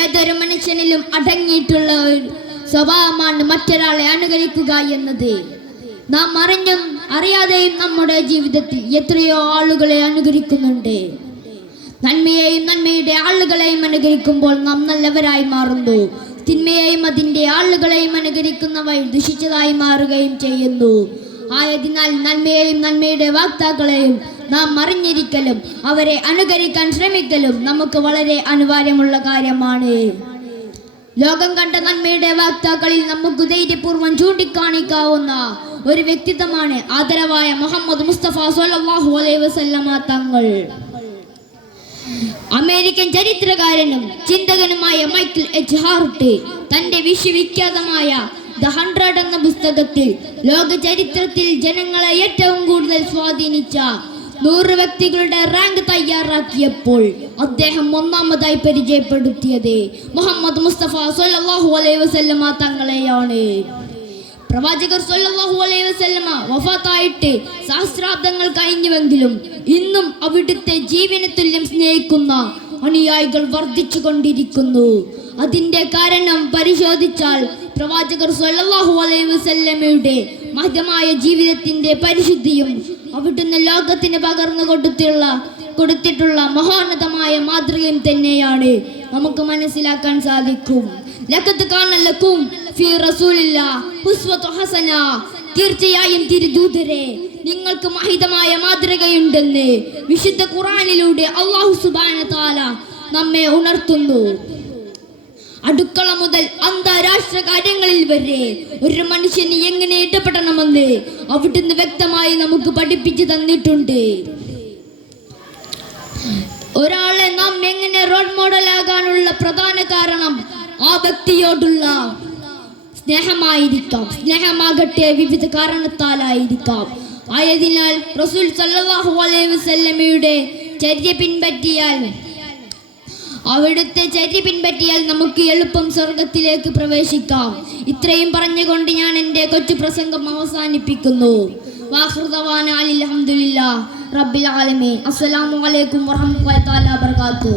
ഏതൊരു മനുഷ്യനിലും അടങ്ങിയിട്ടുള്ള ഒരു സ്വഭാവമാണ് മറ്റൊരാളെ അനുകരിക്കുക എന്നത്. നാം അറിഞ്ഞും അറിയാതെയും നമ്മുടെ ജീവിതത്തിൽ എത്രയോ ആളുകളെ അനുകരിക്കുന്നുണ്ട്. നന്മയെയും നന്മയുടെ ആളുകളെയും അനുകരിക്കുമ്പോൾ നാം നല്ലവരായി മാറുന്നു. തിന്മയെയും അതിൻ്റെ ആളുകളെയും അനുകരിക്കുന്ന വഴി ദുഷിച്ചതായി മാറുകയും ചെയ്യുന്നു. ആയതിനാൽ നന്മയെയും നന്മയുടെ വാക്താക്കളെയും നാം അറിഞ്ഞിരിക്കലും അവരെ അനുകരിക്കാൻ ശ്രമിക്കലും നമുക്ക് വളരെ അനിവാര്യമുള്ള കാര്യമാണ്. ലോകം കണ്ട നന്മയുടെ വാക്താക്കളിൽ നമുക്ക് ധൈര്യപൂർവ്വം ചൂണ്ടിക്കാണിക്കാവുന്ന ഒരു വ്യക്തിത്വമാണ് ആദരവായ മുഹമ്മദ് മുസ്തഫ സ്വല്ലല്ലാഹു അലൈഹി വസല്ലമ തങ്ങൾ. അമേരിക്കൻ ചരിത്രകാരനും ചിന്തകനുമായ മൈക്കിൾ എച്ച് ഹാർട്ട് തന്റെ വിശ്വവിഖ്യാതമായ ദ 100 എന്ന പുസ്തകത്തിൽ ലോക ചരിത്രത്തിൽ ജനങ്ങളെ ഏറ്റവും കൂടുതൽ സ്വാധീനിച്ച 100 വ്യക്തികളുടെ റാങ്ക് തയ്യാറാക്കിയപ്പോൾ അദ്ദേഹം ഒന്നാമതായി പരിചയപ്പെടുത്തിയത് മുഹമ്മദ് മുസ്തഫ സ്വല്ലല്ലാഹു അലൈഹി വസല്ലമ തങ്ങളെയാണ്. പ്രവാചകർ സ്വല്ലല്ലാഹു അലൈഹി വസല്ലമ വഫാത്തായിട്ട് സഹസ്രാബ്ദങ്ങൾ കഴിഞ്ഞുവെങ്കിലും ഇന്നും അവിടുത്തെ ജീവന തുല്യം സ്നേഹിക്കുന്ന അനുയായികൾ വർദ്ധിച്ചു കൊണ്ടിരിക്കുന്നു. അതിന്റെ കാരണം പരിശോധിച്ചാൽ പ്രവാചകർ സ്വല്ലല്ലാഹു അലൈഹി വസല്ലമയുടെ മഹത്തമായ ജീവിതത്തിന്റെ പരിശുദ്ധിയും അവിടുന്ന് ലോകത്തിന് പകർന്നു കൊടുത്തിട്ടുള്ള മഹോന്നതമായ മാതൃകയും തന്നെയാണ് നമുക്ക് മനസ്സിലാക്കാൻ സാധിക്കും. ലഖദ് കാന ലക്കും ഫീ റസൂലില്ലാഹി ഉസ്വത്തുൻ ഹസന, തീർച്ചയായും തിരുദൂതരെ നിങ്ങൾക്ക് മഹിതമായ മാതൃകയുണ്ടെന്ന് വിശുദ്ധ ഖുർആനിലൂടെ അല്ലാഹു സുബ്ഹാനഹു വ തആല നമ്മെ ഉണർത്തുന്നു. അടുക്കള മുതൽ അന്താരാഷ്ട്ര കാര്യങ്ങളിൽ വരെ ഒരു മനുഷ്യന് എങ്ങനെ ഇടപെടണമെന്ന് അവിടുന്ന് വ്യക്തമായി നമുക്ക് പഠിപ്പിച്ചു തന്നിട്ടുണ്ട്. ഒരാളെ നാം എങ്ങനെ റോൾ മോഡലാകാനുള്ള പ്രധാന കാരണം ആ വ്യക്തിയോടുള്ള സ്നേഹമായിരിക്കാം. സ്നേഹമാകട്ടെ വിവിധ കാരണത്താലായിരിക്കാം. ആയതിനാൽ റസൂൽ സല്ലല്ലാഹു അലൈഹി വസല്ലമയുടെ അവിടുത്തെ ചര്യ പിൻപറ്റിയാൽ നമുക്ക് എളുപ്പം സ്വർഗത്തിലേക്ക് പ്രവേശിക്കാം. ഇത്രയും പറഞ്ഞുകൊണ്ട് ഞാൻ എൻ്റെ കൊച്ചു പ്രസംഗം അവസാനിപ്പിക്കുന്നു. വാഖിറു ദഅവാനാ അൽഹംദുലില്ലാഹി റബ്ബിൽ ആലമീൻ. അസ്സലാമു അലൈക്കും വറഹ്മത്തുള്ളാഹി തആല വബറകാതുഹു.